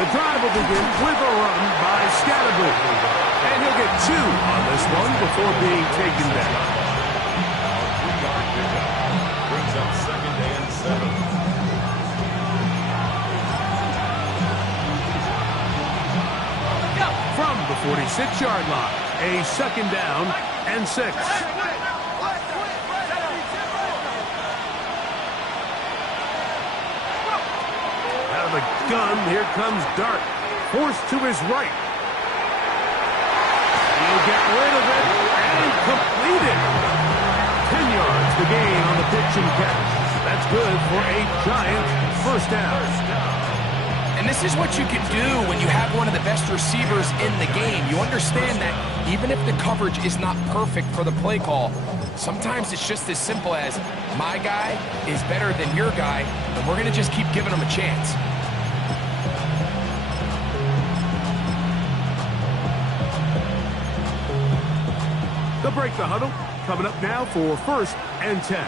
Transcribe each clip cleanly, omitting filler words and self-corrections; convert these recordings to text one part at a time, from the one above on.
The drive will begin with a run by Scattergood. And he'll get 2 on this one before being taken down. Brings up 2nd and 7. From the 46-yard line, a 2nd down and 6. Out of the gun, here comes Dart. Forced to his right. He'll get rid of it and complete it. 10 yards the gain on the pitch and catch. That's good for a giant first down. And this is what you can do when you have one of the best receivers in the game. You understand that even if the coverage is not perfect for the play call, sometimes it's just as simple as my guy is better than your guy, and we're going to just keep giving him a chance. They'll break the huddle. Coming up now for 1st and 10.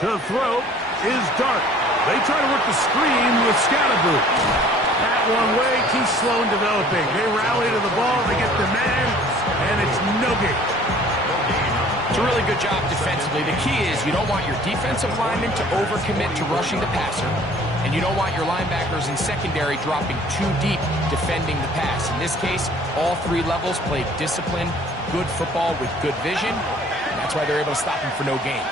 To throw is Dart. They try to work the screen with Scattergood. That one way, too slow in developing. They rally to the ball, they get the man, and it's no gain. It's a really good job defensively. The key is you don't want your defensive linemen to overcommit to rushing the passer, and you don't want your linebackers in secondary dropping too deep defending the pass. In this case, all 3 levels played disciplined, good football with good vision, and that's why they're able to stop him for no gain.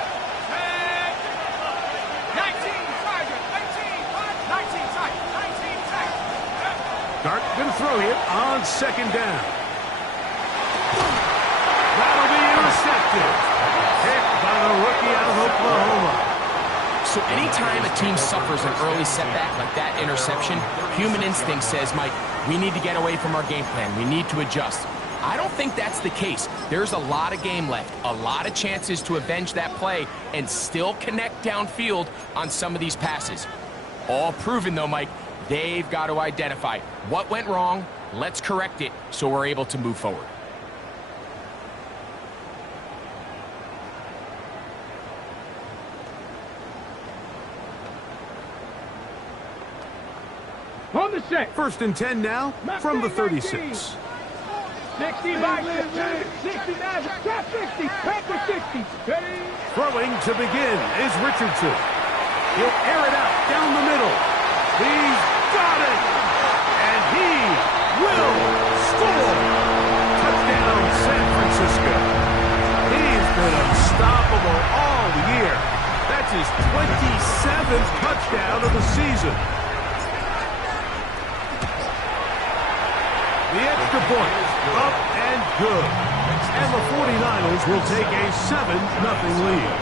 Dart gonna throw here on 2nd down. That'll be intercepted. Hit by the rookie out of Oklahoma. So anytime a team suffers an early setback like that interception, human instinct says, Mike, we need to get away from our game plan. We need to adjust. I don't think that's the case. There's a lot of game left, a lot of chances to avenge that play and still connect downfield on some of these passes. All proven, though, Mike, they've got to identify what went wrong, let's correct it so we're able to move forward. On the set. 1st and 10 now from the 36. 60 by 69, top 60, Panther 60. Throwing to begin is Richardson. He'll air it out down the middle. He's got it. And he will score. Touchdown, San Francisco. He's been unstoppable all year. That's his 27th touchdown of the season. The extra point, up and good. And the 49ers will take a 7-0 lead.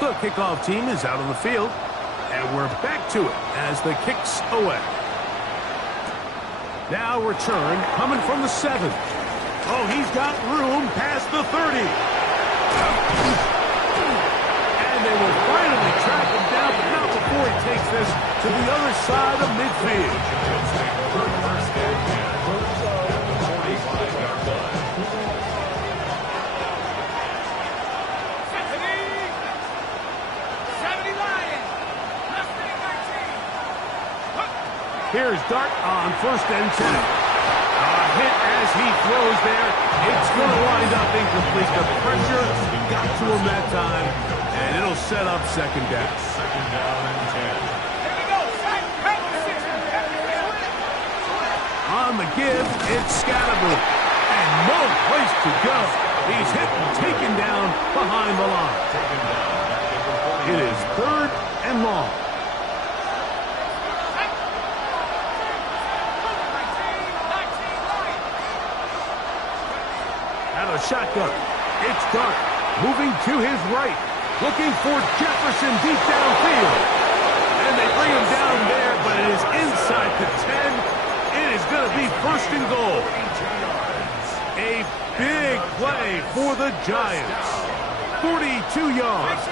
The kickoff team is out on the field. And we're back to it as the kick's away. Now return coming from the 7. Oh, he's got room past the 30. And they will finally track him down, but not before he takes this to the other side of midfield. Here's Dart on 1st and 10. A hit as he throws there. It's going to wind up incomplete. The pressure got to him that time, and it'll set up 2nd down. 2nd down and 10. On the give, it's Scattergood. And no place to go. He's hit and taken down behind the line. It is 3rd and long. Shotgun. It's Dart moving to his right, looking for Jefferson deep downfield. And they bring him down there, but it is inside the 10. It is first and goal. A big play for the Giants. 42 yards.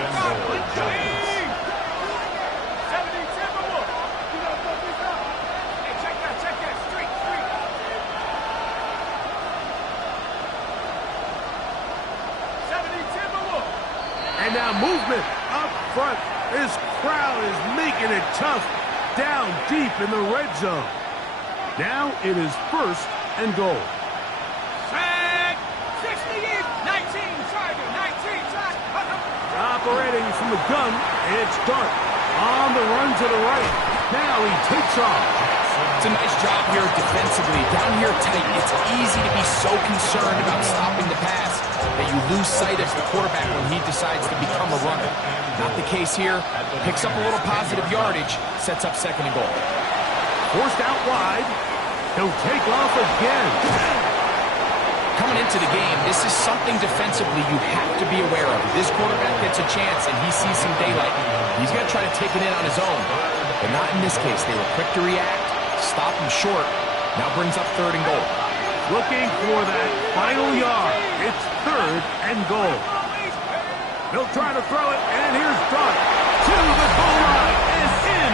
And now movement up front. This crowd is making it tough down deep in the red zone. Now it is first and goal. Operating from the gun, it's Dart on the run to the right. Now he takes off. It's a nice job here defensively. Down here tight, it's easy to be so concerned about stopping the pass that you lose sight of the quarterback when he decides to become a runner. Not the case here. Picks up a little positive yardage, sets up second and goal. Forced out wide. He'll take off again. Coming into the game, this is something defensively you have to be aware of. If this quarterback gets a chance and he sees some daylight, he's going to try to take it in on his own. But not in this case. They were quick to react, stop him short. Now brings up third and goal. Looking for that final yard. It's third and goal. They'll try to throw it, and here's Dart to the goal line and in.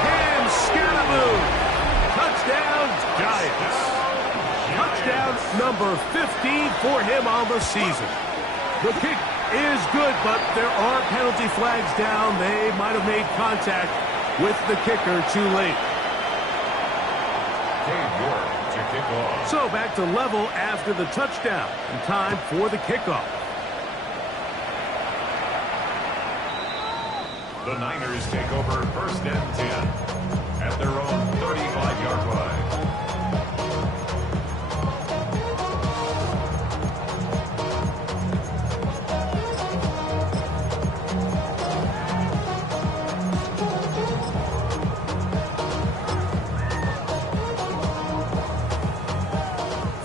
Cam Scalaboo. Touchdown, Giants. Touchdown number 15 for him on the season. The kick is good, but there are penalty flags down. They might have made contact with the kicker too late. To kick off. So back to level after the touchdown, and time for the kickoff. The Niners take over first and 10 at their own 35-yard line.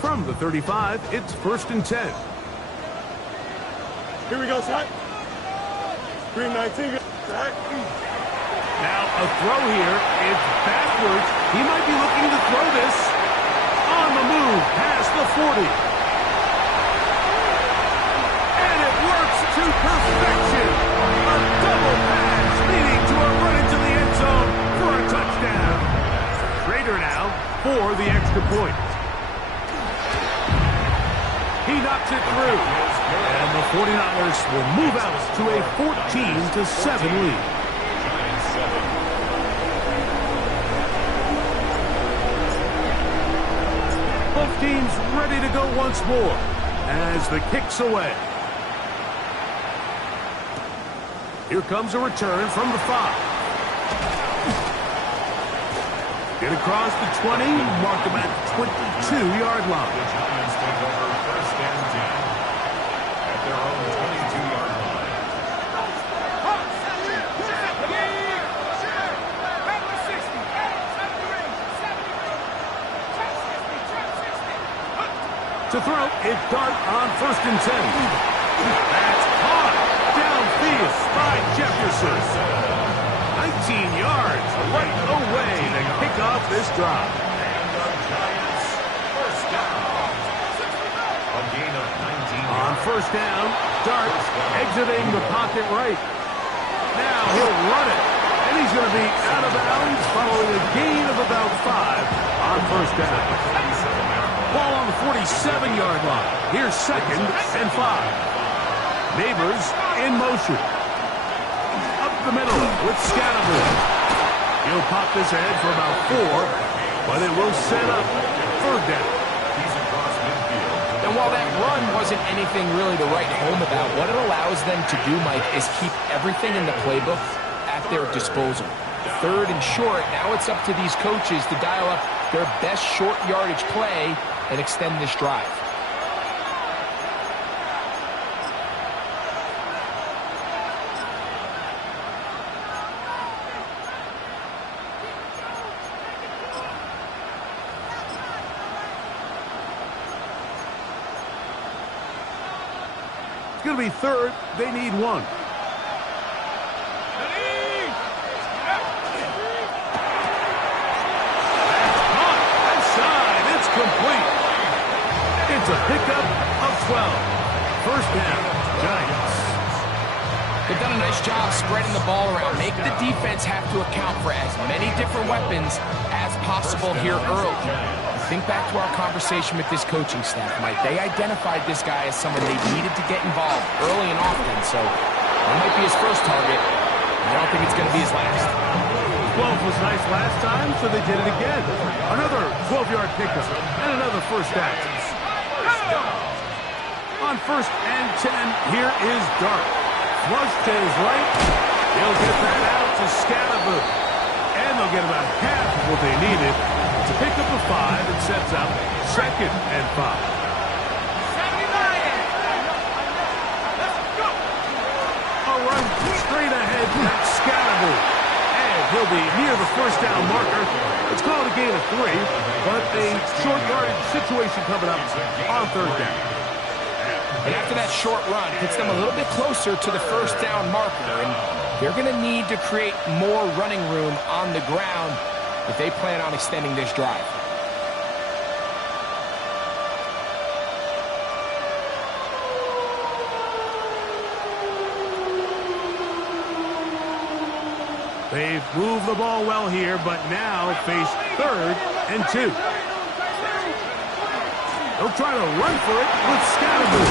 From the 35, it's first and 10. Here we go, Zach. 319. Zach. Now a throw here. It's backwards. He might be looking to throw this. On the move past the 40. And it works to perfection. A double pass leading to a run into the end zone for a touchdown. Schrader now for the extra point. He knocks it through. And the 49ers will move out to a 14-7 lead. Both teams ready to go once more as the kick's away. Here comes a return from the 5. Get across the 20, mark him at 22-yard line. The Giants take over first and 10 at their own 22-yard line. To throw, it's Dart on first and 10. That's caught downfield by Jefferson. 19 yards right away to kick off this drive. And the Giants first down. A gain of 19 On first down, Dart exiting the pocket right. Now he'll run it, and he's going to be out of bounds following a gain of about 5 on first down. Ball on the 47-yard line. Here's second and 5. Neighbors in motion. Up the middle with Scalaboo. He'll pop this ahead for about 4, but it will set up third down. He's across midfield. And while that run wasn't anything really to write home about, what it allows them to do, Mike, is keep everything in the playbook at their disposal. Third and short, now it's up to these coaches to dial up their best short yardage play and extend this drive. It's going to be third. They need 1. It's a pickup of 12. First down, Giants. They've done a nice job spreading the ball around. Make the defense have to account for as many different weapons as possible here early. Think back to our conversation with this coaching staff, Mike. They identified this guy as someone they needed to get involved early and often, so that might be his first target. I don't think it's going to be his last. 12 was nice last time, so they did it again. Another 12-yard pickup and another first down. On first and 10, here is Dart. Flush to his right. He'll get that out to Scatterboo. And they'll get about half of what they needed to pick up a 5 and sets up 2nd and 5. A run straight ahead to Scatterboo. And he'll be near the first down marker. It's called a gain of 3, but a short yardage situation coming up on 3rd down. And after that short run, puts them a little bit closer to the first down marker. And they're going to need to create more running room on the ground if they plan on extending this drive. They've moved the ball well here, but now face 3rd and 2. They'll try to run for it with Scatterboo.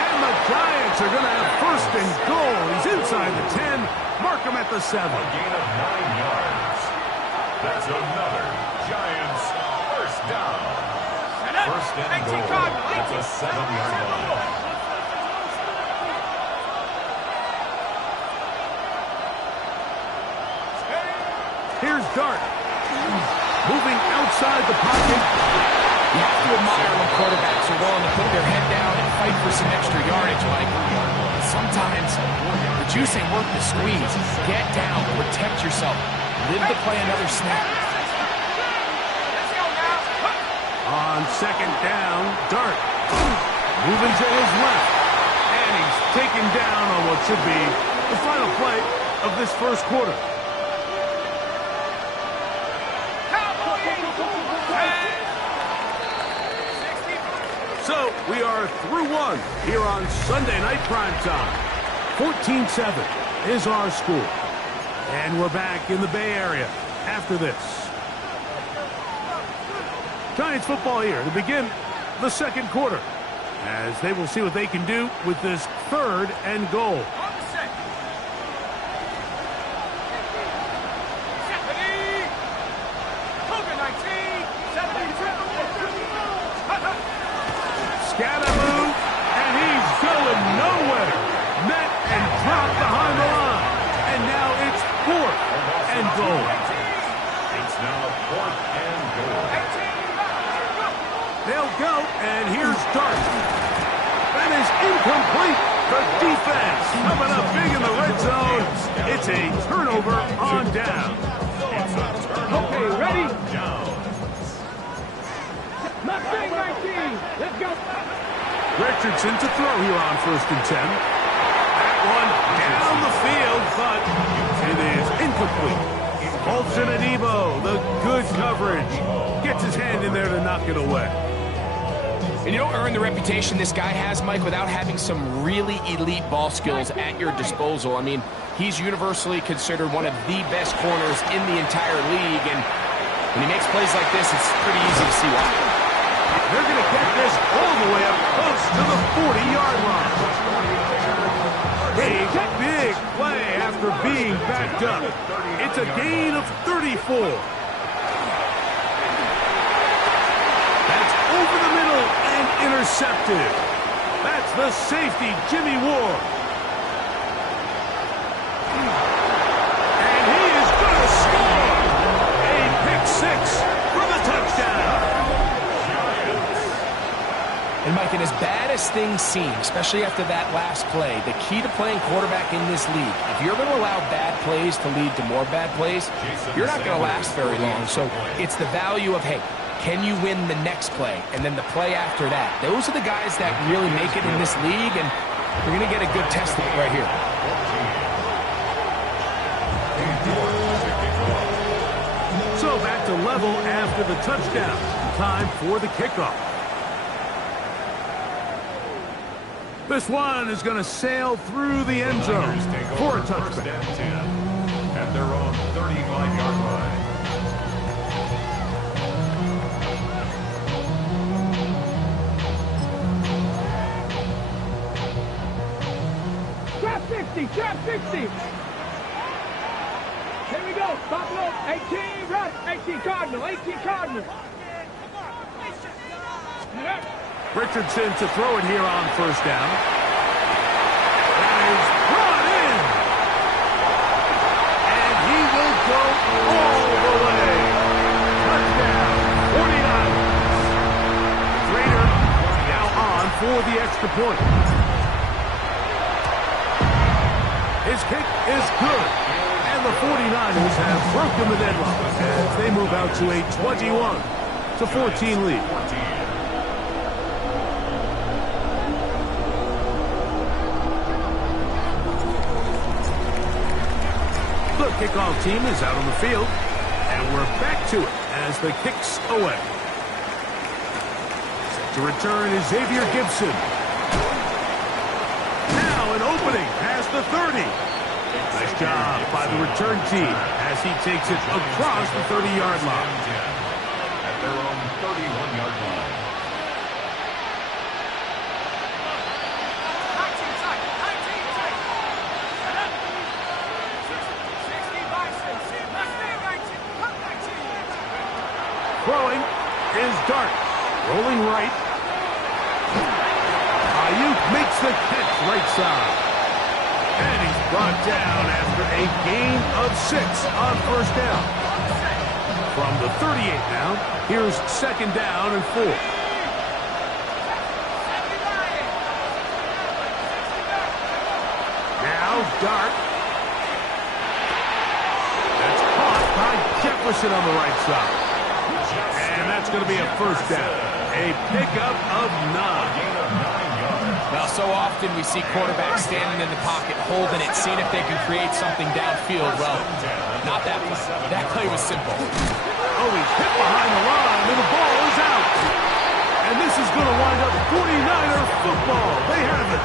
And the Giants are going to have 1st and goal. He's inside the 10. Mark him at the 7. A gain of 9 yards. That's another Giants first down. First and goal. That's a 7-yard line. Here's Dart. Moving outside the pocket. You have to admire when quarterbacks are willing to put their head down and fight for some extra yardage, Mike. Sometimes the juice ain't worth the squeeze. Get down, protect yourself, live to play another snap. On 2nd down, Dart. Moving to his left. And he's taken down on what should be the final play of this first quarter. So, we are through one here on Sunday Night Primetime. 14-7 is our score. And we're back in the Bay Area after this. Giants football here to begin the second quarter, as they will see what they can do with this 3rd and goal. Scatterboo, and he's going nowhere. Met and dropped behind the line. And now it's 4th and goal. It's now 4th and goal. They'll go, and here's Dart. That is incomplete. The defense coming up big in the red zone. It's a turnover on down. Okay, ready? Mustang 19. Let's go. Richardson to throw here on 1st and 10. That one down the field, but it is incomplete. Olsen and Ebo, the good coverage. Gets his hand in there to knock it away. And you don't earn the reputation this guy has, Mike, without having some really elite ball skills at your disposal. I mean, he's universally considered one of the best corners in the entire league, and when he makes plays like this, it's pretty easy to see why. They're going to get this all the way up close to the 40-yard line. A big play after being backed up. It's a gain of 34. That's over the middle and intercepted. That's the safety, Jimmy Ward. And he is going to score. A pick 6 for the touchdown. And, Mike, and as bad as things seem, especially after that last play, the key to playing quarterback in this league, if you're going to allow bad plays to lead to more bad plays, you're not going to last very long. So it's the value of, hey, can you win the next play? And then the play after that. Those are the guys that really make it in this league, and we're going to get a good test of it right here. So back to level after the touchdown. Time for the kickoff. This one is going to sail through the end zone for a touchback. First and 10 at their own 35-yard line. Trap 60, trap 60. Here we go. Buffalo, 18, run. 18 Cardinal, 18 Cardinal. Richardson to throw it here on first down. That is brought in. And he will go all the way. Touchdown, 49ers. Raider now on for the extra point. His kick is good. And the 49ers have broken the deadlock as they move out to a 21-14 lead. The kickoff team is out on the field, and we're back to it as the kick's away. Set to return is Xavier Gibson. Now an opening past the 30. Nice job by the return team as he takes it across the 30-yard line. At their own 31-yard line. Throwing is Dart. Rolling right. Ayuk makes the catch right side. And he's brought down after a gain of 6 on first down. From the 38 now, here's second down and 4. Now Dart. That's caught by Jefferson on the right side. And that's going to be a first down. A pickup of 9. Now, so often we see quarterbacks standing in the pocket, holding it, seeing if they can create something downfield. Well, not that play. That play was simple. Oh, he's hit behind the line, and the ball is out. And this is going to wind up 49er football. They have it.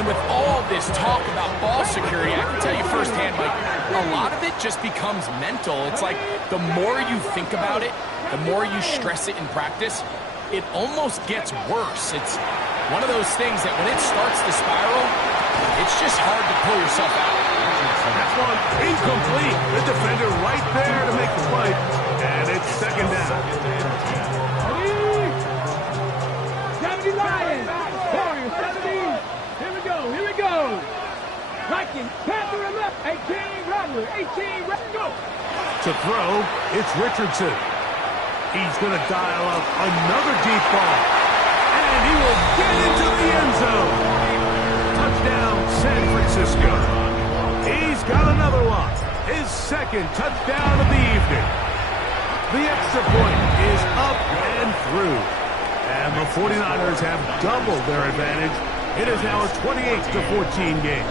And with all this talk about ball security, I can tell you firsthand, Mike, a lot of it just becomes mental. It's like the more you think about it, the more you stress it in practice, it almost gets worse. It's one of those things that when it starts to spiral, it's just hard to pull yourself out. That's one incomplete. The defender right there to make the play. And it's second down. 70 Lions. 70. Here we go. Here we go. Vikings. Panther and left. 18 Rattler. 18 Rattler. Go. To throw, it's Richardson. He's going to dial up another deep ball. And he will get into the end zone. Touchdown, San Francisco. He's got another one. His second touchdown of the evening. The extra point is up and through. And the 49ers have doubled their advantage. It is now a 28-14 game.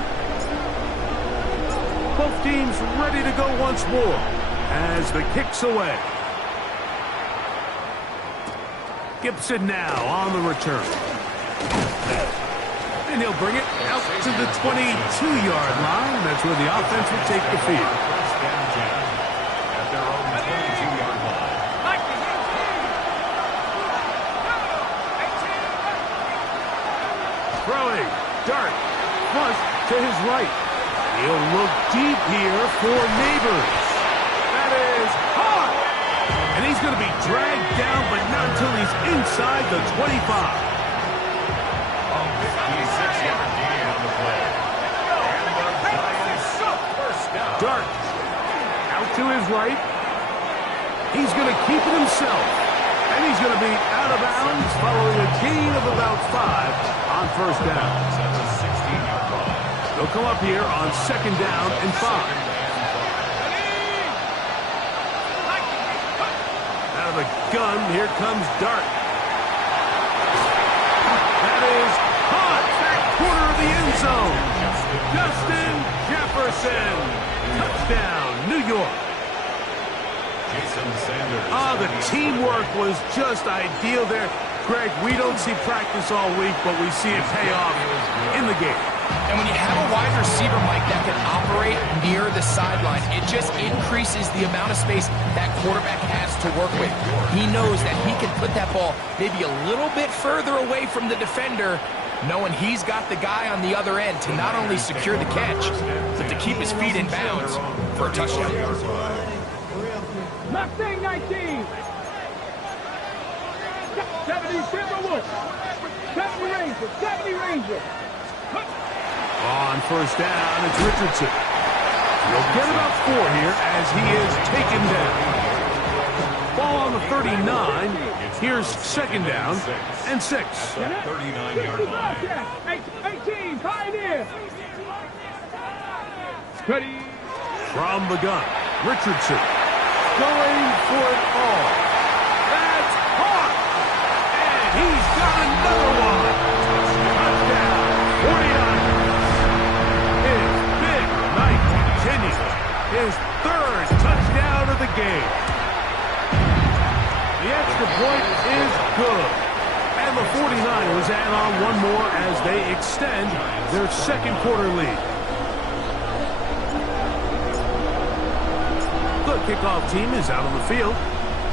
Both teams ready to go once more as the kick's away. Gibson now on the return. And he'll bring it out to the 22-yard line. That's where the offense will take the field. At their own 22-yard line. Throwing. Dart. Flush to his right. He'll look deep here for Neighbors. That is hot. And he's going to be dragged down, but not until he's inside the 25. 56-yard gain on the play. And the Giants first down. Dart out to his right. He's going to keep it himself. And he's going to be out of bounds following a gain of about 5 on first down. At the 16-yard line. They'll come up here on second down and 5. Out of the gun, here comes Dart. That is caught back corner of the end zone. Justin Jefferson. Touchdown, New York. Jason Sanders. The teamwork was just ideal there. Greg, we don't see practice all week, but we see it pay off in the game. And when you have a wide receiver, Mike, that can operate near the sideline, it just increases the amount of space that quarterback has to work with. He knows that he can put that ball maybe a little bit further away from the defender, knowing he's got the guy on the other end to not only secure the catch, but to keep his feet in bounds for a touchdown. Mustang 19. 70 Timberwolves. 70 Rangers. 70 Rangers. On first down, it's Richardson. He'll get about 4 here as he is taken down. Ball on the 39. Here's second down and 6. 39-yard line. 18, Pioneer. Ready. From the gun, Richardson going for it all. That's caught. And he's got another one. Touchdown, 49ers. His big night continues. His 3rd touchdown of the game. The extra point is good. And the 49ers add on one more as they extend their 2nd quarter lead. The kickoff team is out on the field,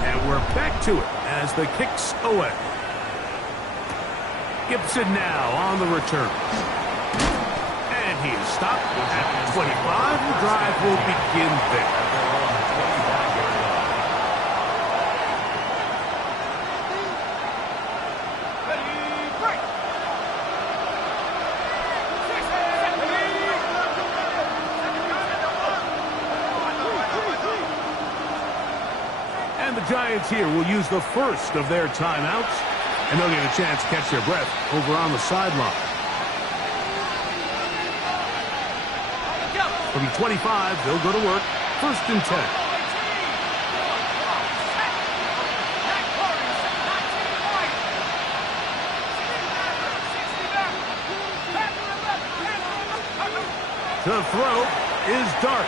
and we're back to it as the kick's away. Gibson now on the return. And he is stopped at 25. The drive will begin there. And the Giants here will use the first of their timeouts, and they'll get a chance to catch their breath over on the sideline. From 25, they'll go to work. 1st and 10. To throw is Dart.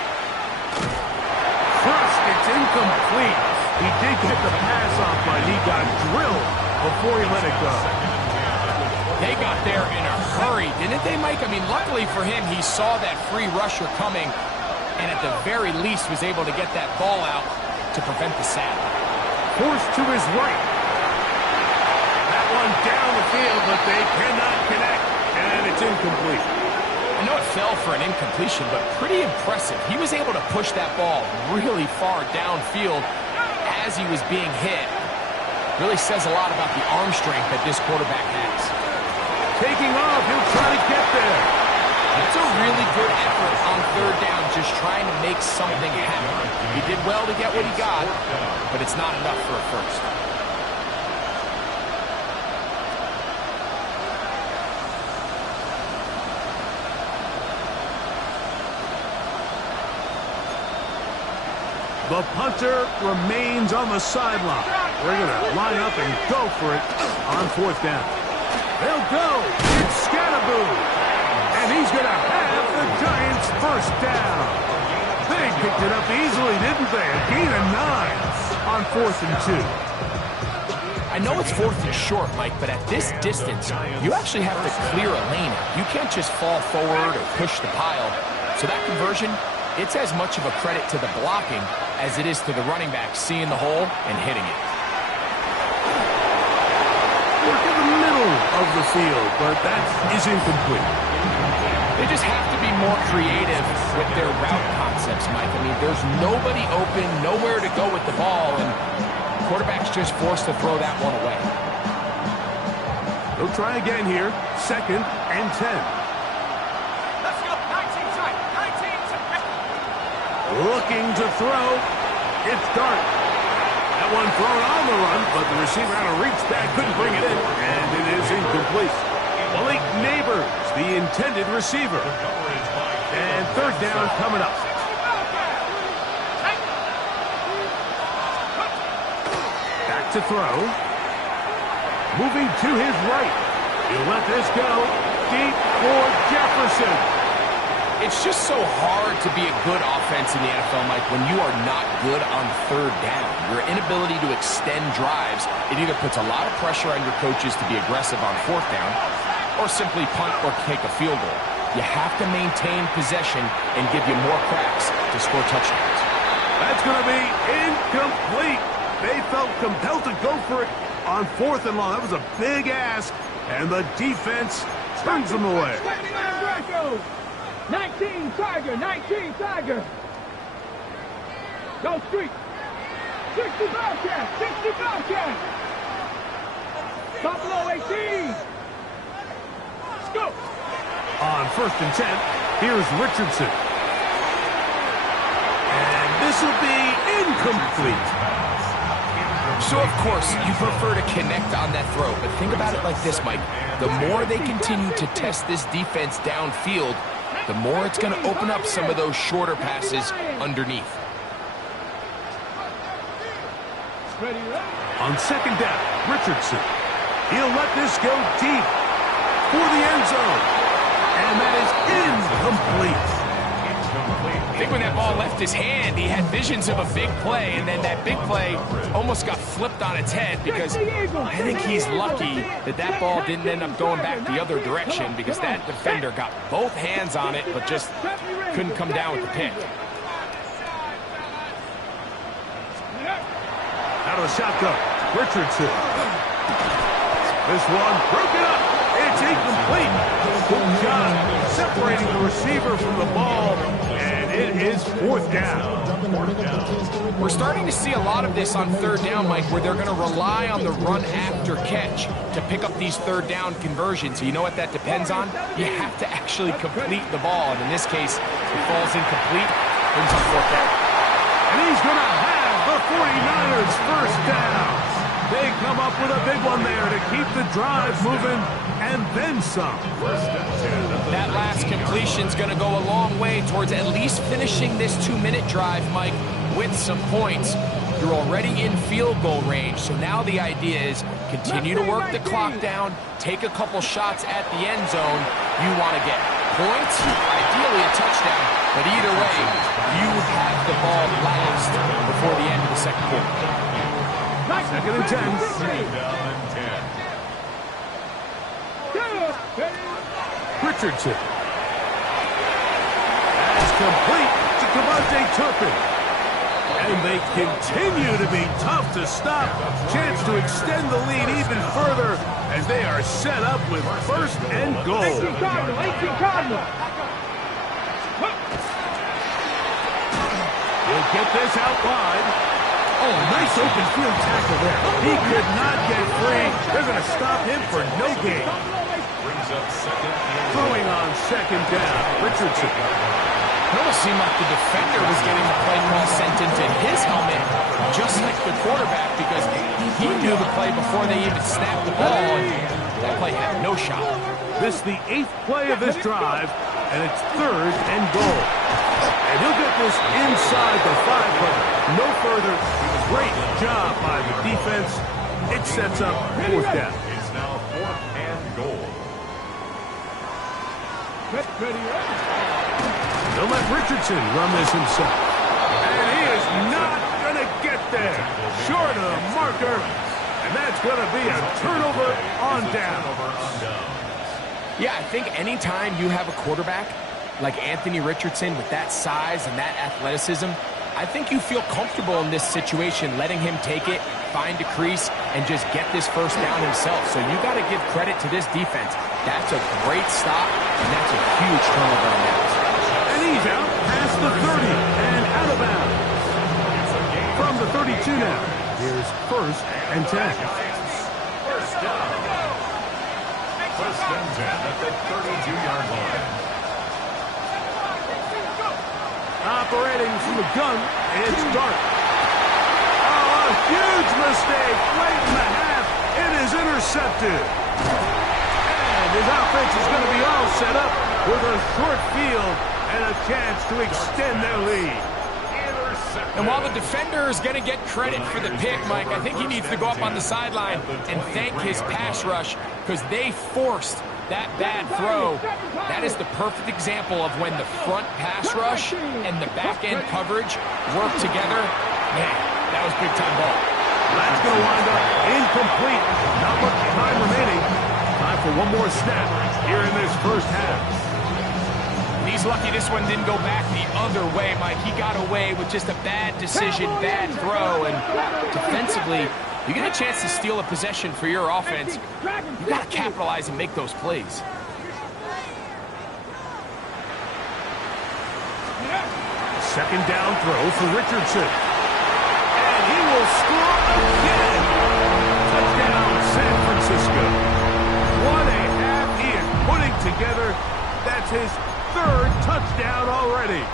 First, it's incomplete. He did get the pass off, but he got drilled before he let it go. They got there in a hurry, didn't they, Mike? I mean, luckily for him, he saw that free rusher coming, and at the very least was able to get that ball out to prevent the sack. Forced to his right. That one down the field, but they cannot connect, and it's incomplete. I know it fell for an incompletion, but pretty impressive. He was able to push that ball really far downfield as he was being hit. Really says a lot about the arm strength that this quarterback has. Taking off, he'll try to get there. That's a really good effort on 3rd down, just trying to make something happen. He did well to get what he got, but it's not enough for a first. The punter remains on the sideline. They're going to line up and go for it on 4th down. They'll go. It's Scatterboo. And he's going to have the Giants' 1st down. They picked it up easily, didn't they? A gain of 9 on 4th and 2. I know it's 4th and short, Mike, but at this distance, you actually have to clear a lane. You can't just fall forward or push the pile. So that conversion, it's as much of a credit to the blocking as it is to the running back seeing the hole and hitting it. Work in the middle of the field, but that is incomplete. They just have to be more creative with their route concepts, Mike. I mean, there's nobody open, nowhere to go with the ball, and the quarterback's just forced to throw that one away. They'll try again here. 2nd and 10. Let's go. 19 tight. 19 tight. Looking to throw. It's Dart. That one thrown on the run, but the receiver had to reach back, couldn't bring it in, and it is incomplete. Malik Neighbors, the intended receiver. And 3rd down coming up. Back to throw. Moving to his right. He'll let this go deep for Jefferson. It's just so hard to be a good offense in the NFL, Mike, when you are not good on third down. Your inability to extend drives, it either puts a lot of pressure on your coaches to be aggressive on fourth down or simply punt or take a field goal. You have to maintain possession and give you more cracks to score touchdowns. That's going to be incomplete. They felt compelled to go for it on 4th and long. That was a big ask, and the defense turns them away. 19 Tiger, 19 Tiger. Go street. 60 Bobcat, 60 Bobcat. Buffalo 18. Let's go. On 1st and 10, here's Richardson. And this will be incomplete. So, of course, you prefer to connect on that throw, but think about it like this, Mike. The more they continue to test this defense downfield, the more it's going to open up some of those shorter passes underneath. On 2nd down, Richardson. He'll let this go deep for the end zone. And that is incomplete. I think when that ball left his hand, he had visions of a big play, and then that big play almost got flipped on its head because I think he's lucky that that ball didn't end up going back the other direction because that defender got both hands on it but just couldn't come down with the pick. Out of the shotgun, Richardson. This one broken up. It's incomplete. Good job separating the receiver from the ball, and it is 4th down. We're starting to see a lot of this on 3rd down, Mike, where they're going to rely on the run after catch to pick up these 3rd down conversions. So you know what that depends on? You have to actually complete the ball, and in this case, it falls incomplete, brings up 4th down. And he's going to have the 49ers 1st down. They come up with a big one there to keep the drive moving, and then some. That last completion's going to go a long way towards at least finishing this 2-minute drive, Mike, with some points. You're already in field goal range, so now the idea is continue to work the clock down, take a couple shots at the end zone. You want to get points, ideally a touchdown, but either way, you have the ball last before the end of the 2nd quarter. 2nd and 10. Richardson. That's complete to Devontae Turpin. And they continue to be tough to stop. Chance to extend the lead even further as they are set up with 1st and goal. 18 Cardinal. He'll get this out wide. Oh, nice open field tackle there. He could not get free. They're going to stop him for no gain. Throwing on 2nd down, Richardson. It almost seemed like the defender was getting the play call sent into his helmet, just like the quarterback, because he knew the play before they even snapped the ball, and that play had no shot. This is the 8th play of this drive, and it's 3rd and goal. And he'll get this inside the 5, but no further. Great job by the defense. It sets up 4th down. It's now 4th and goal. They'll let Richardson run this himself. And he is not going to get there. Short of the marker. And that's going to be a turnover on down. Yeah, I think anytime you have a quarterback like Anthony Richardson with that size and that athleticism, I think you feel comfortable in this situation, letting him take it, find a crease, and just get this 1st down himself. So you got to give credit to this defense. That's a great stop, and that's a huge turnover on downs. And he's out past the 30 and out of bounds. From the 32 now, here's 1st and 10. 1st down. 1st and 10 at the 32-yard line. Operating from the gun, it's Dart. Oh, a huge mistake late in the half. It is intercepted. And his offense is going to be all set up with a short field and a chance to extend their lead. And while the defender is going to get credit for the pick, Mike, I think he needs to go up on the sideline and thank his pass rush because they forced That bad throw, that is the perfect example of when the front pass rush and the back end coverage work together. Man, that was big time ball. That's going to wind up incomplete. Not much time remaining. Time for one more snap here in this first half. He's lucky this one didn't go back the other way, Mike. He got away with just a bad decision, bad throw, and defensively, you get a chance to steal a possession for your offense. You got to capitalize and make those plays. Second down throw for Richardson. And he will score again. Touchdown, San Francisco. What a half he is putting together. That's his third touchdown already.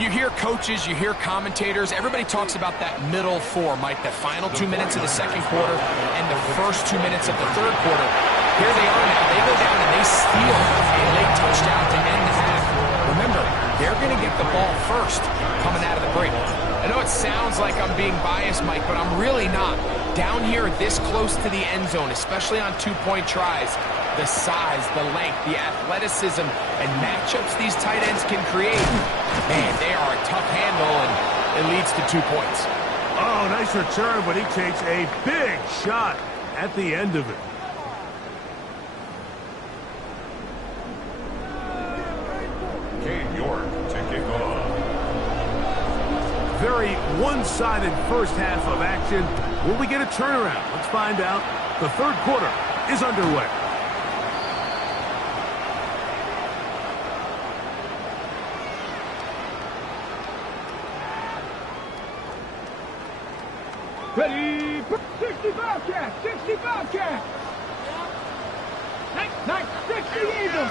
You hear coaches, you hear commentators, everybody talks about that middle four, Mike, the final 2 minutes of the second quarter and the first 2 minutes of the third quarter. Here they are now. They go down and they steal a late touchdown to end the half. Remember, they're going to get the ball first coming out of the break. I know it sounds like I'm being biased, Mike, but I'm really not. Down here this close to the end zone, especially on two-point tries, the size, the length, the athleticism, and matchups these tight ends can create, man, they are a tough handle, and it leads to 2 points. Oh, nice return, but he takes a big shot at the end of it. To kick off. Very one-sided first half of action. Will we get a turnaround? Let's find out. The third quarter is underway. Ready, 65 catch, 65 catch. Nice, 60 Eagles.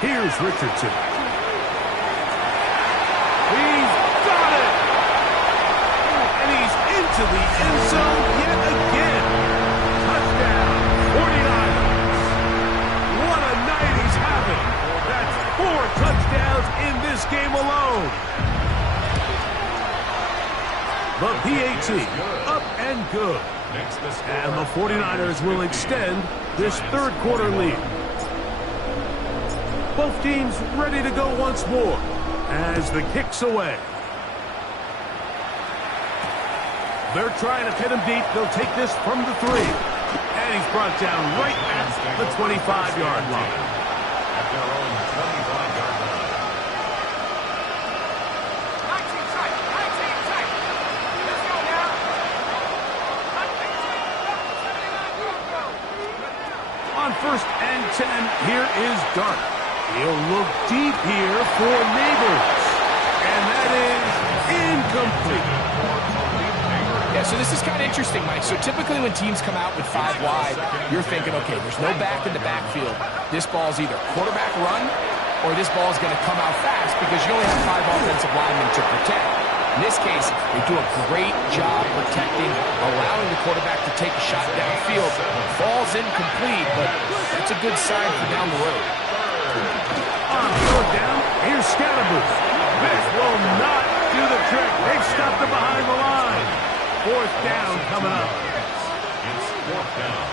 Here's Richardson. He's got it! And he's into the end zone yet again. Touchdown, 49ers. What a night he's having. That's 4 touchdowns in this game alone. The PAT, up and good. And the 49ers will extend this third quarter lead. Both teams ready to go once more as the kick's away. They're trying to pin him deep. They'll take this from the 3. And he's brought down right at the 25-yard line. At their own 25-yard line. 19 tight. Let's go now. On first and 10, here is Dart. He'll look deep here for Neighbors. And that is incomplete. Yeah, so this is kind of interesting, Mike. So typically when teams come out with 5 wide, you're thinking, okay, there's no back in the backfield. This ball's either quarterback run or this ball's going to come out fast because you only have 5 offensive linemen to protect. In this case, they do a great job protecting, allowing the quarterback to take a shot downfield. Falls incomplete, but that's a good sign for down the road. On third down, here's Scatterboo. This will not do the trick. They've stopped him behind the line. 4th down coming up. It's 4th down.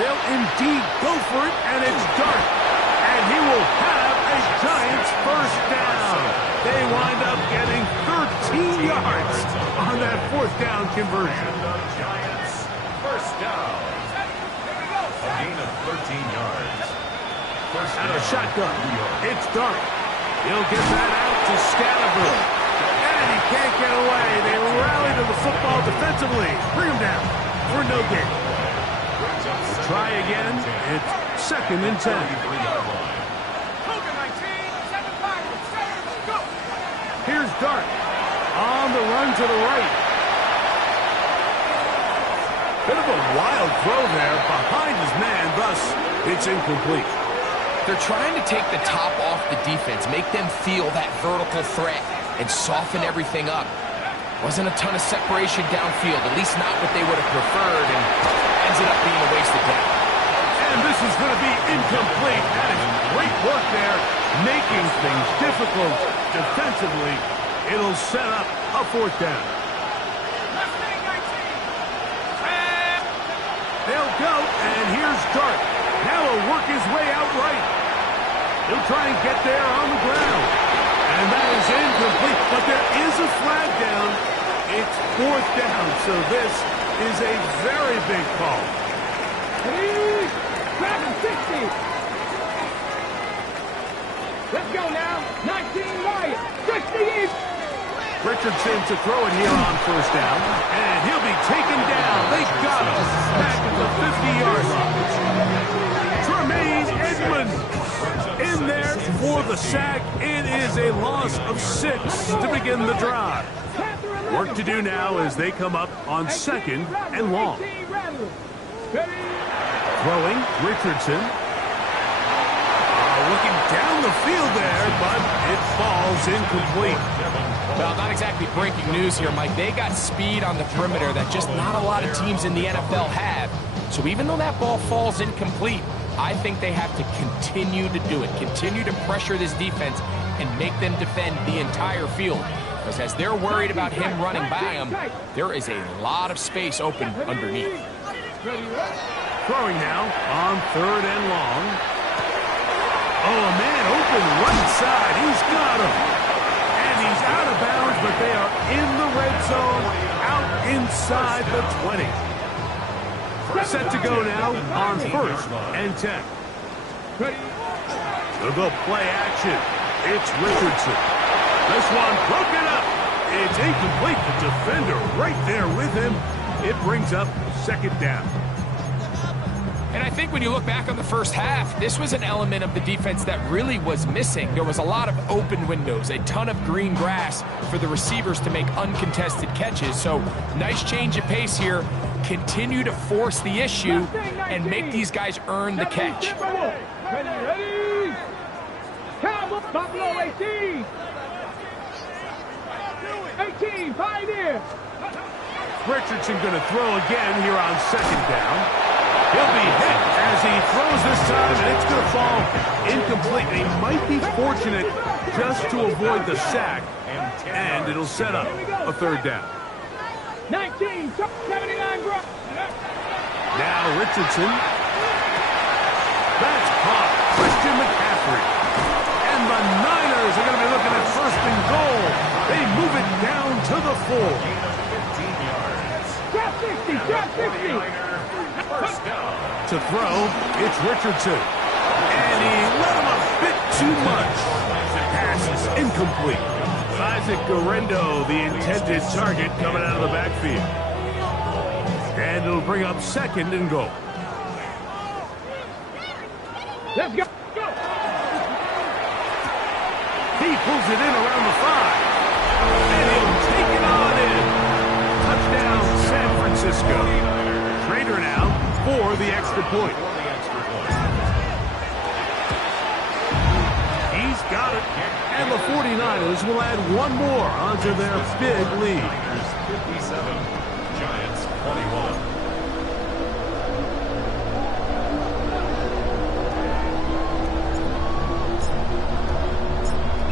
They'll indeed go for it, and it's Dart. And he will have a Giants first down. They wind up getting 13 yards on that 4th down conversion. And the Giants first down. A gain of 13 yards. First Out of down. shotgun, it's Dart. He'll get that out to Scatterboo. And he can't get away. They rally to the football defensively. Bring him down for no gain. Try again. It's 2nd and 10. Here's Dart on the run to the right. Bit of a wild throw there behind his man, thus it's incomplete. They're trying to take the top off the defense, make them feel that vertical threat, and soften everything up. Wasn't a ton of separation downfield, at least not what they would have preferred, and ends up being a wasted down. And this is going to be incomplete. That is great work there, making things difficult defensively. It'll set up a 4th down. They'll go, and here's Dart. Now he'll work his way out right. He'll try and get there on the ground. And that is incomplete, but there is a flag down. It's 4th down, so this is a very big call. Please, Dragon 60. Let's go now. 19 Wyatt. 60 each. Richardson to throw it here on 1st down, and he'll be taken down. They got him back at the 50-yard line. Tremaine Edmonds in there for the sack. It is a loss of 6 to begin the drive. Work to do now as they come up on 2nd and long. Throwing, Richardson. Looking down the field there, but it falls incomplete. Well, not exactly breaking news here, Mike. They got speed on the perimeter that just not a lot of teams in the NFL have. So even though that ball falls incomplete, I think they have to continue to do it. Continue to pressure this defense and make them defend the entire field. Because as they're worried about him running by them, there is a lot of space open underneath. Throwing now on 3rd and long. Oh, man, open right side. He's got him. And he's out of bounds, but they are in the red zone, out inside the 20. Set to go now on 1st and 10. They'll go play action. It's Richardson. This one broken up. It's incomplete. The defender right there with him. It brings up 2nd down. And I think when you look back on the first half, this was an element of the defense that really was missing. There was a lot of open windows, a ton of green grass for the receivers to make uncontested catches. So nice change of pace here. Continue to force the issue and make these guys earn the catch. Ready. Buffalo 18. 18, Pioneer. Richardson going to throw again here on 2nd down. He'll be hit as he throws this time, and it's going to fall incomplete. He might be fortunate just to avoid the sack, and it'll set up a 3rd down. 19, 79, bro. Now Richardson. That's caught. Christian McCaffrey. And the Niners are going to be looking at 1st and goal. They move it down to the 4. Drop 60, drop 60. To throw, it's Richardson. And he let him a bit too much. The pass is incomplete. Isaac Guerrero, the intended target, coming out of the backfield. And it'll bring up 2nd and goal. Let's go. He pulls it in around the 5. And he'll take it on in. Touchdown, San Francisco. Trader now for the extra point. He's got it. And the 49ers will add one more onto their big lead. 57, Giants 21.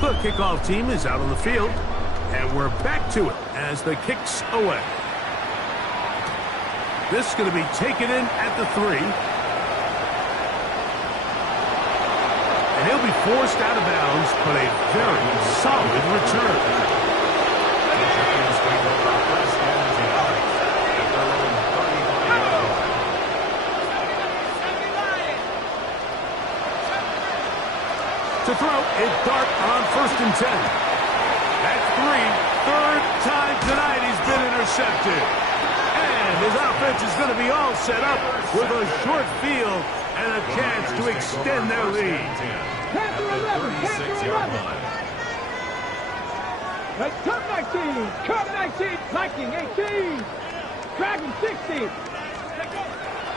The kickoff team is out on the field, and we're back to it as the kick's away. This is going to be taken in at the 3. And he'll be forced out of bounds, but a very solid return. To throw, it's Dart on 1st and 10. That's 3. 3rd time tonight he's been intercepted. And his offense is going to be all set up with a short field and a chance to extend their lead. Panther 11, Panther 11. That's Cub 19, Cub 19, Viking 18, Dragon 60.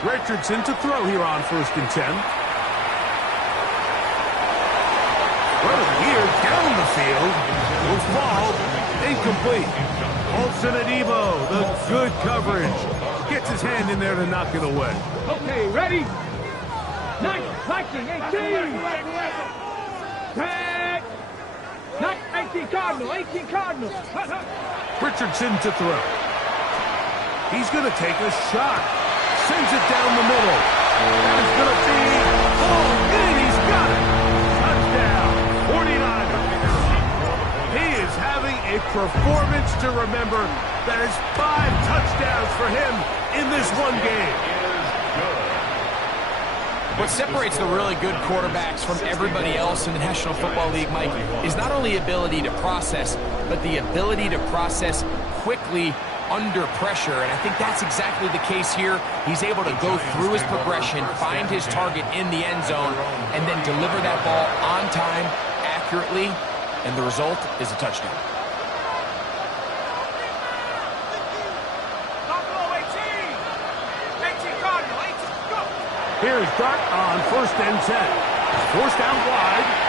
Richardson to throw here on 1st and 10. Well, here down the field will fall incomplete. Olsen and Evo, the good coverage. Gets his hand in there to knock it away. Okay, ready? 9, Viking 18. Tag. 18 Cardinal, 18 Cardinal. Richardson to throw. He's going to take a shot. sends it down the middle. That is going to be hauled in. He's got it. Touchdown, 49ers. He is having a performance to remember. That is 5 touchdowns for him in this one game. What separates the really good quarterbacks from everybody else in the National Football League, Mike, is not only ability to process, but the ability to process quickly under pressure. And I think that's exactly the case here. He's able to go through his progression, find his target in the end zone, and then deliver that ball on time, accurately, and the result is a touchdown. Here's Dart on 1st and 10. Forced out wide.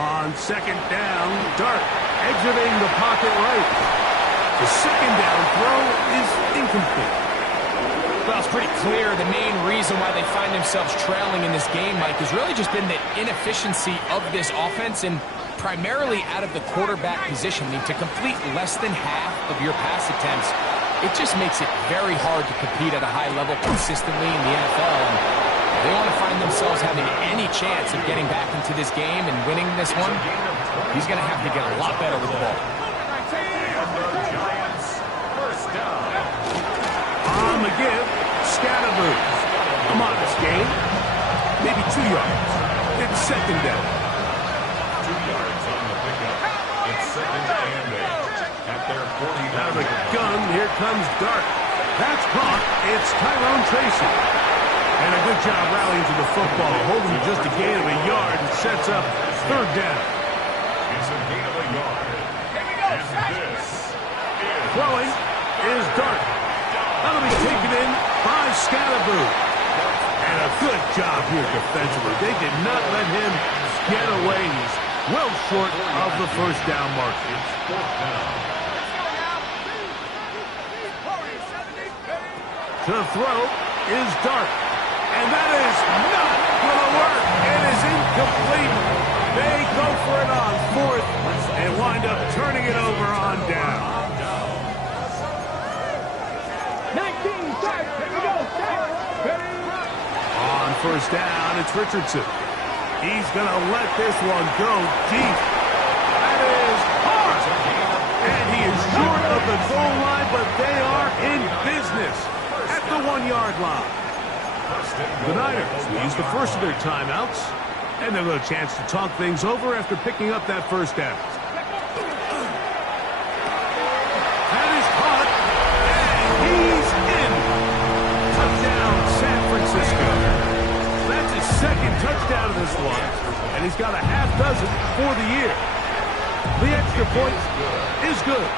On 2nd down, Dart exiting the pocket right. The 2nd down throw is incomplete. Well, it's pretty clear the main reason why they find themselves trailing in this game, Mike, has really just been the inefficiency of this offense and primarily out of the quarterback position. I mean, to complete less than half of your pass attempts, it just makes it very hard to compete at a high level consistently in the NFL. And they want to find themselves having any chance of getting back into this game and winning this one. He's going to have to get a lot better with the ball. On the give, Scatterboo. A modest gain. Maybe 2 yards. It's 2nd down. 2 yards on the pickup. It's 2nd and 8. At their 40. Out of the gun, here comes Dart. That's caught. It's Tyrone Tracy. And a good job rallying to the football, holding just a gain of a yard and sets up 3rd down. It's a gain of a yard. And this is... Throwing is Dart. That'll be taken in by Scatterboo. And a good job here defensively. They did not let him get away. He's well short of the 1st down marker. It's 4th down. To throw is Dart. And that is not going to work. It is incomplete. They go for it on 4th and wind up turning it over on down. 19, start. Here we go. Start. Ready? On 1st down, it's Richardson. He's going to let this one go deep. That is hard. And he is short of the goal line, but they are in business at the 1-yard line. The Niners will use the first of their timeouts, and they'll have a chance to talk things over after picking up that 1st down. That is caught, and he's in. Touchdown, San Francisco. That's his 2nd touchdown of this one, and he's got a half dozen for the year. The extra point is good,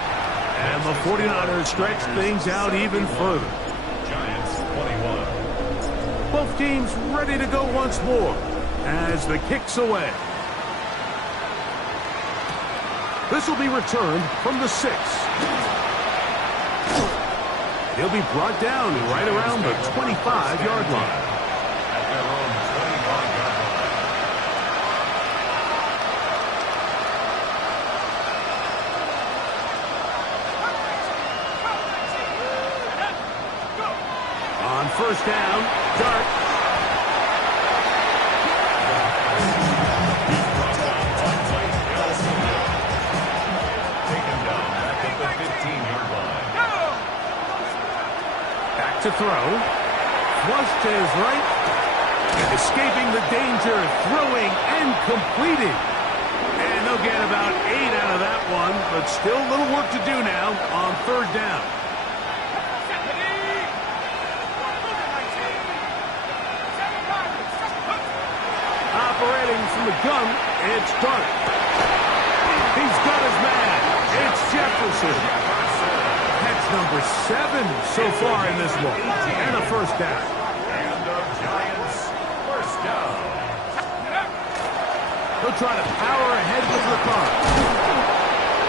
and the 49ers stretch things out even further. Giants 21. Both teams ready to go once more as the kick's away. This will be returned from the 6. He'll be brought down right around the 25-yard line. At their own 25 On first down, Dart. Taken down back at the 15-yard line. Back to throw. Flush to his right. Escaping the danger, throwing and completing. And they'll get about 8 out of that one, but still a little work to do now on third down. Operating from the gun, it's Dart. He's got his man. It's Jefferson. That's number 7 so far in this one. And a first down. And the Giants first down. He'll try to power ahead with Ricard.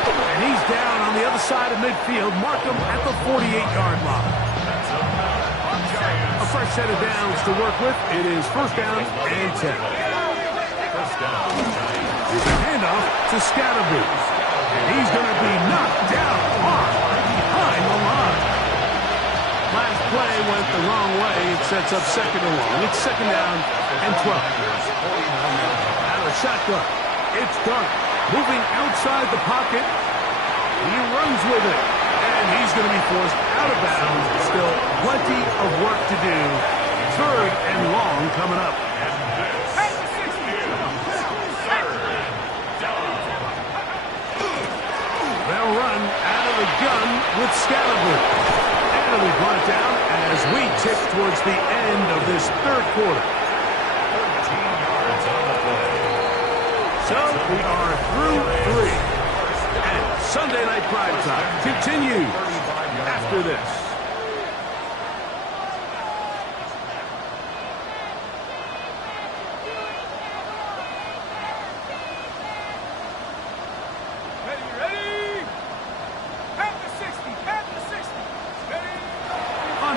And he's down on the other side of midfield. Mark him at the 48-yard line. That's a Giants. A fresh set of downs to work with. It is first down and 10. First down. Here's a handoff to Scatterby. And he's going to be knocked down hard behind the line. Last play went the wrong way. It sets up second and long. It's second down and 12. Out of shotgun. It's Dart. Moving outside the pocket. He runs with it. And he's going to be forced out of bounds. Still plenty of work to do. Third and long coming up. They'll run out of the gun with Scalaboo. And it'll be brought down as we tip towards the end of this third quarter. 13 yards on the play. So we are through 3. And Sunday Night Prime Time continues after this.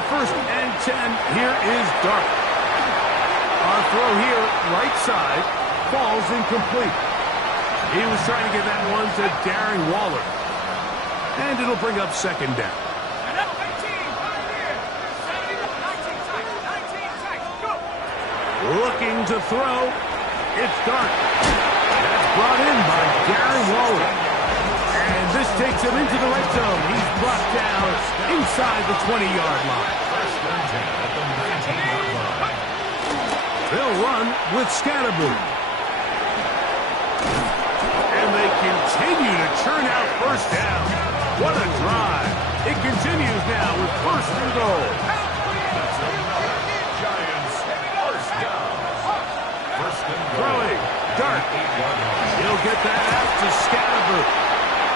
First and 10, here is Dart. Our throw here, right side, falls incomplete. He was trying to get that one to Darren Waller. And it'll bring up second down. Looking to throw, it's Dart. That's brought in by Darren Waller. And this takes him into the red zone. He's brought down inside the 20-yard line. They'll run with Scatterby. And they continue to churn out first down. What a drive. It continues now with first and goal. Giants first down. First and goal. Throwing. Dart. He'll get that out to Scatterby.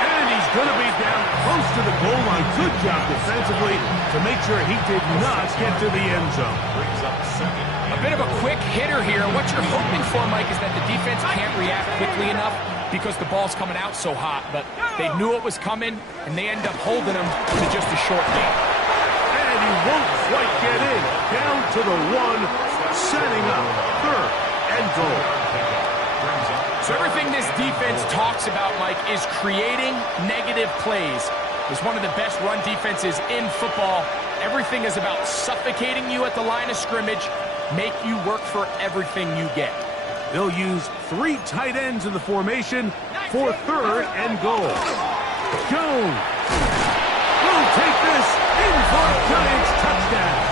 And he's going to be down close to the goal line. Good job defensively to make sure he did not get to the end zone. Brings up second. A bit of a quick hitter here. What you're hoping for, Mike, is that the defense can't react quickly enough because the ball's coming out so hot. But they knew it was coming, and they end up holding him to just a short game. And he won't quite get in. Down to the 1, setting up third and goal. So everything this defense talks about, Mike, is creating negative plays. It's one of the best run defenses in football. Everything is about suffocating you at the line of scrimmage, make you work for everything you get. They'll use 3 tight ends in the formation for third and goal. Jones will take this in for a Giants touchdown.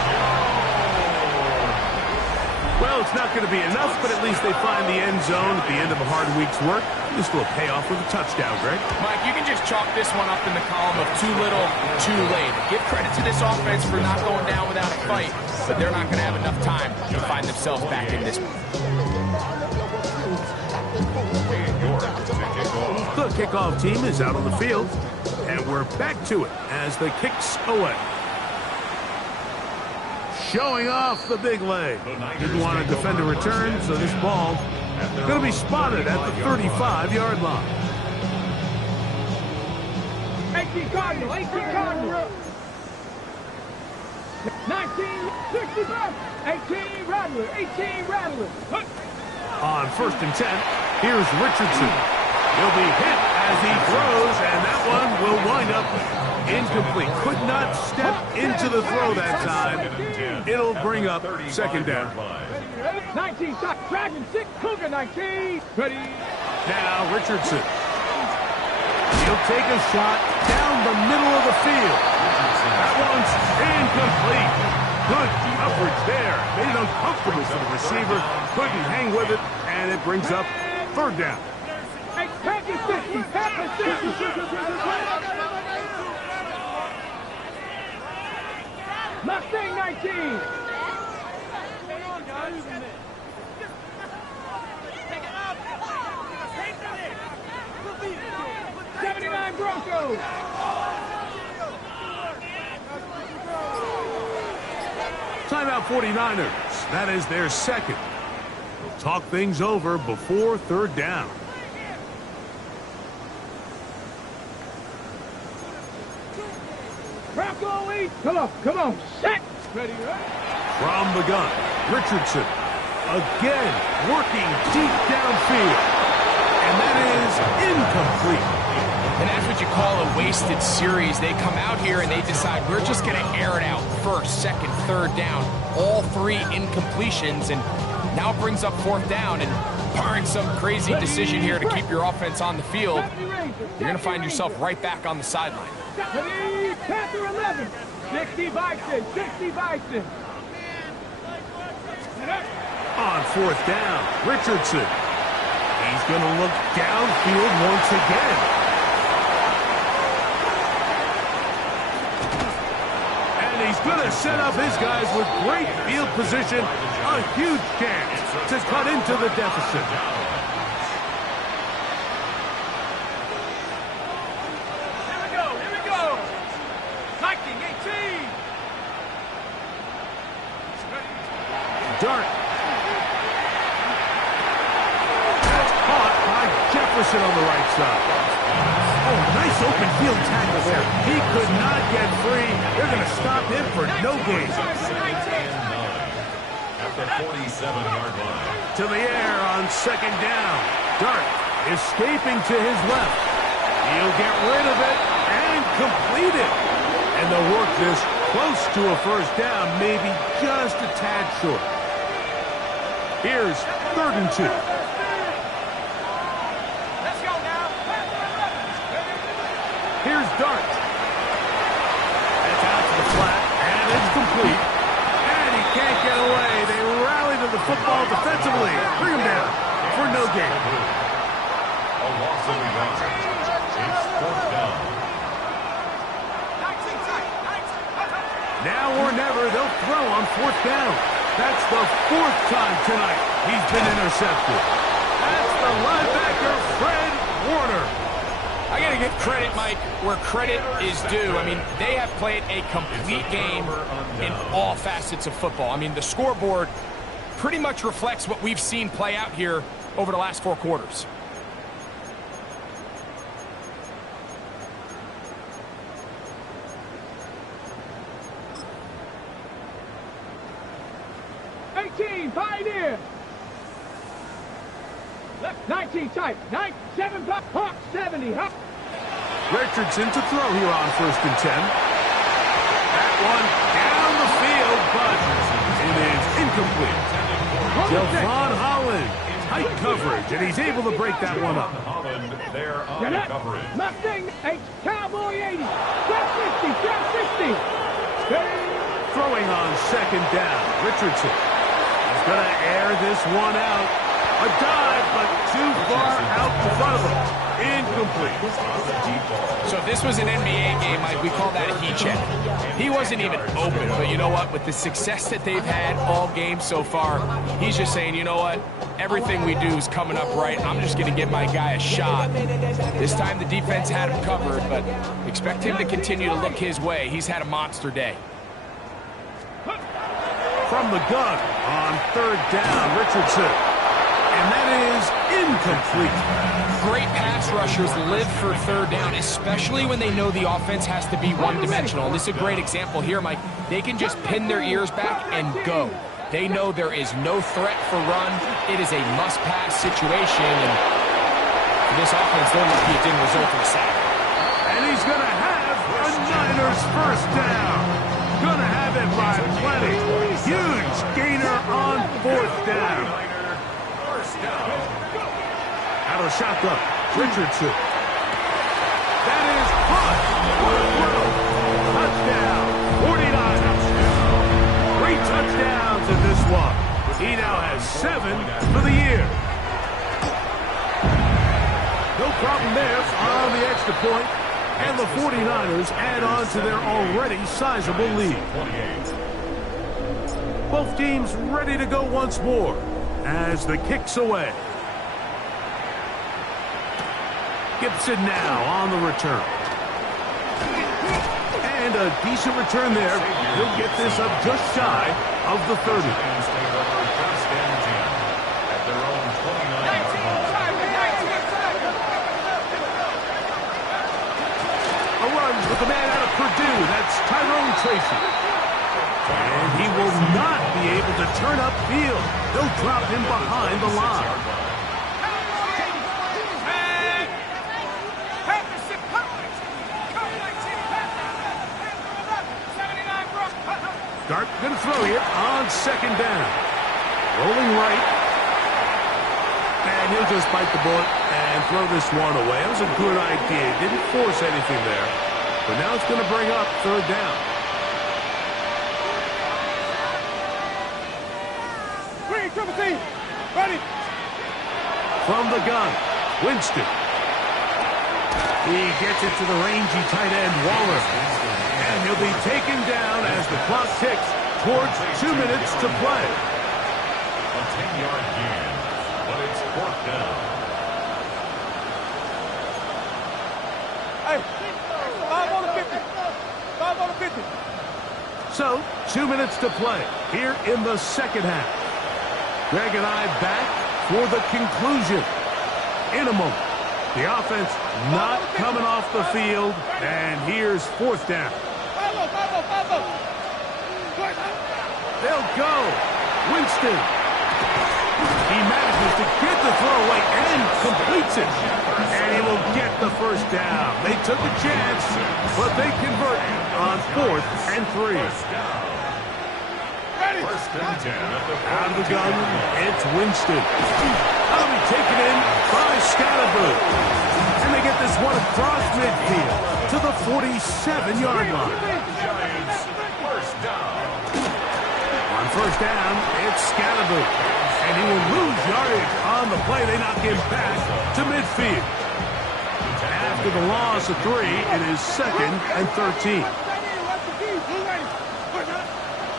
Well, it's not going to be enough, but at least they find the end zone at the end of a hard week's work. This will pay off with a touchdown, Greg. Mike, you can just chalk this one up in the column of too little, too late. Give credit to this offense for not going down without a fight, but they're not going to have enough time to find themselves back in this one. The kickoff team is out on the field, and we're back to it as the kicks away. Showing off the big leg. Didn't want to defend a return, so this ball is going to be spotted at the 35-yard line. 18 Cardinal, 18 Cardinal. 19, 65, 18 Rattler, 18 Rattler. On first and 10, here's Richardson. He'll be hit as he throws, and that one will wind up Incomplete. Could not step into the throw that time. It'll bring up second down. 19 shot, Dragon 6, Cougar 19. Ready. Now Richardson. He'll take a shot down the middle of the field. That one's incomplete. Good coverage there. Made it uncomfortable for the receiver. Couldn't hang with it, and it brings up third down. Hey, Packers 60, Packers 60. Mustang 19. 79 Broncos. Timeout 49ers. That is their second. They'll talk things over before third down. Bronco 8. Come on. Set. Ready, right? From the gun, Richardson. Again, working deep downfield. And that is incomplete. And that's what you call a wasted series. They come out here and they decide we're just going to air it out first, second, third down. All three incompletions, and now it brings up fourth down. And barring some crazy decision here to keep your offense on the field, you're going to find yourself right back on the sideline. Panther 11. 60 Bison. 60 Bison. On fourth down, Richardson. He's going to look downfield once again. And he's going to set up his guys with great field position. A huge chance to cut into the deficit. Here we go. Viking 18. Dart. That's caught by Jefferson on the right side. Oh, nice open field tackle there. He could not get free. They're going to stop him for no gain. At the 47-yard line. To the air on second down. Dart escaping to his left. He'll get rid of it and complete it. And they'll work this close to a first down, maybe just a tad short. Here's 3rd and 2. Let's go now. Here's Dart. That's out to the flat, and it's complete. And he can't get away. They rally to the football defensively. Bring him down for no gain. A loss of yards. It's 4th down. Now or never, they'll throw on 4th down. That's the 4th time tonight he's been intercepted. That's the linebacker, Fred Warner. I got to give credit, Mike, where credit is due. I mean, they have played a complete game in all facets of football. I mean, the scoreboard pretty much reflects what we've seen play out here over the last 4 quarters. Pioneer. Left 19 tight. 7 Hawk 70. Hawk. Richardson to throw here on 1st and 10. That one down the field, but it is incomplete. Javon Holland, tight coverage, and he's able to break that one up. Holland there on coverage. Mustang H. Cowboy 80. Trap 60. Trap 60. Throwing on 2nd down, Richardson. He's going to air this one out. A dive, but too far out in front of him. Incomplete. So if this was an NBA game, Mike, we call that a heat check. He wasn't even open, but you know what? With the success that they've had all game so far, he's just saying, you know what? Everything we do is coming up right. I'm just going to give my guy a shot. This time the defense had him covered, but expect him to continue to look his way. He's had a monster day. From the gun on 3rd down, Richardson. And that is incomplete. Great pass rushers live for 3rd down, especially when they know the offense has to be one-dimensional. And this is a great example here, Mike. They can just pin their ears back and go. They know there is no threat for run. It is a must-pass situation. And for this offense, they're lucky it didn't result in a sack. And he's going to have a his first down. Gonna have it by plenty. Huge gainer on 4th down. Out of shotgun, Richardson. That is caught. Touchdown, 49ers. 3 touchdowns in this one. He now has 7 for the year. No problem there on the extra point. And the 49ers add on to their already sizable lead. Both teams ready to go once more as the kick's away. Gibson now on the return. And a decent return there. He'll get this up just shy of the 30. With the man out of Purdue, that's Tyrone Tracy. And he will not be able to turn upfield. They'll drop him behind the line. Dart going to throw here on 2nd down. Rolling right. And he'll just bite the bullet and throw this one away. It was a good idea. Didn't force anything there. But now it's going to bring up 3rd down. Ready. From the gun, Winston. He gets it to the rangy tight end, Waller. And he'll be taken down as the clock ticks towards 2 minutes to play. A 10-yard gain, but it's 4th down. Hey, 5 on the 50. 5 on the 50. So, 2 minutes to play here in the 2nd half. Greg and I back for the conclusion. In a moment, the offense not coming off the field, and here's 4th down. They'll go. Winston. He manages to get the throwaway and completes it. And he will get the first down. They took a chance, but they convert on 4th and 3. First and 10 at the Out of the gun, it's Winston. That'll be taken in by Scatterboo. And they get this one across midfield to the 47-yard line. Giants, first down. On 1st down, it's Scatterboo. And he will lose yardage on the play. They knock him back to midfield. After the loss of 3, it is 2nd and 13.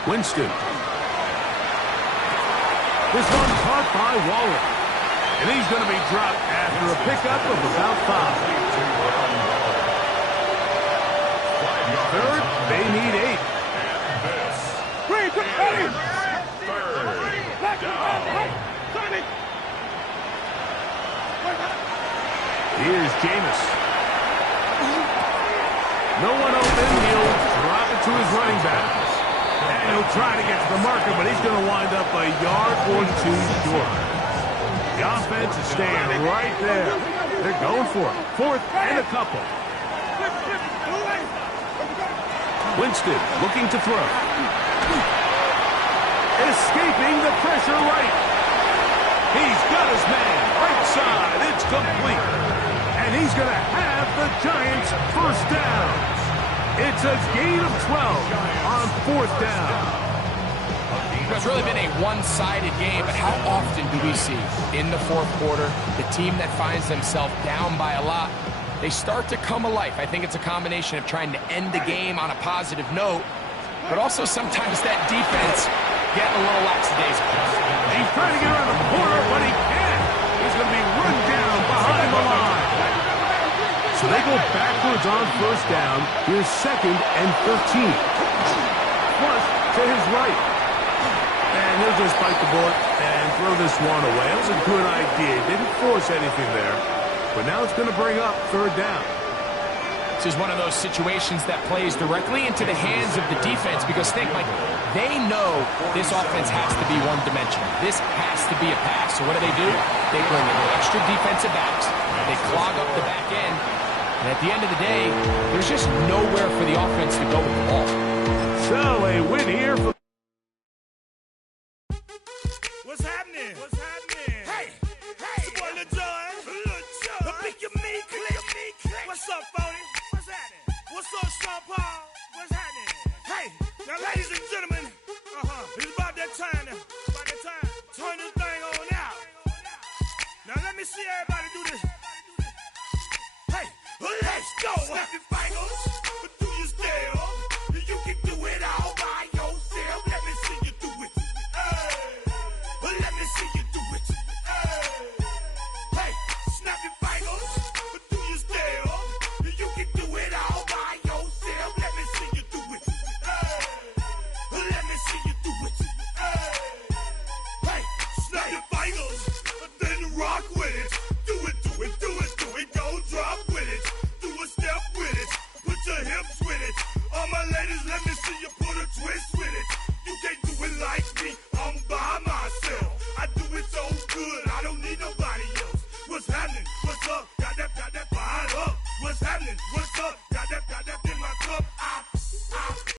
Winston. This one caught by Waller. And he's going to be dropped after a pickup of about 5. 3rd, they need 8. Here's Jameis. No one open. He'll drop it to his running back. And he'll try to get to the marker, but he's going to wind up a yard or 2 short. The offense is staying right there. They're going for it. 4th and a couple. Winston looking to throw. Escaping the pressure right. He's got his man right side. It's complete. And he's going to have the Giants' first down. It's a gain of 12 on 4th down. It's really been a one-sided game, but how often do we see in the 4th quarter the team that finds themselves down by a lot, they start to come alive? I think it's a combination of trying to end the game on a positive note, but also sometimes that defense getting a little lackadaisical. He's trying to get around the corner, but he can't. He's going to be run down behind the line. So they go backwards on 1st down. Here's 2nd and 13. Plus to his right. And he'll just bite the bullet and throw this one away. It was a good idea. Didn't force anything there. But now it's going to bring up 3rd down. This is one of those situations that plays directly into the hands of the defense because think, Mike, they know this offense has to be one-dimensional. This has to be a pass. So what do? They bring in extra defensive backs. They clog up the back end. And at the end of the day, there's just nowhere for the offense to go with the ball. So a win here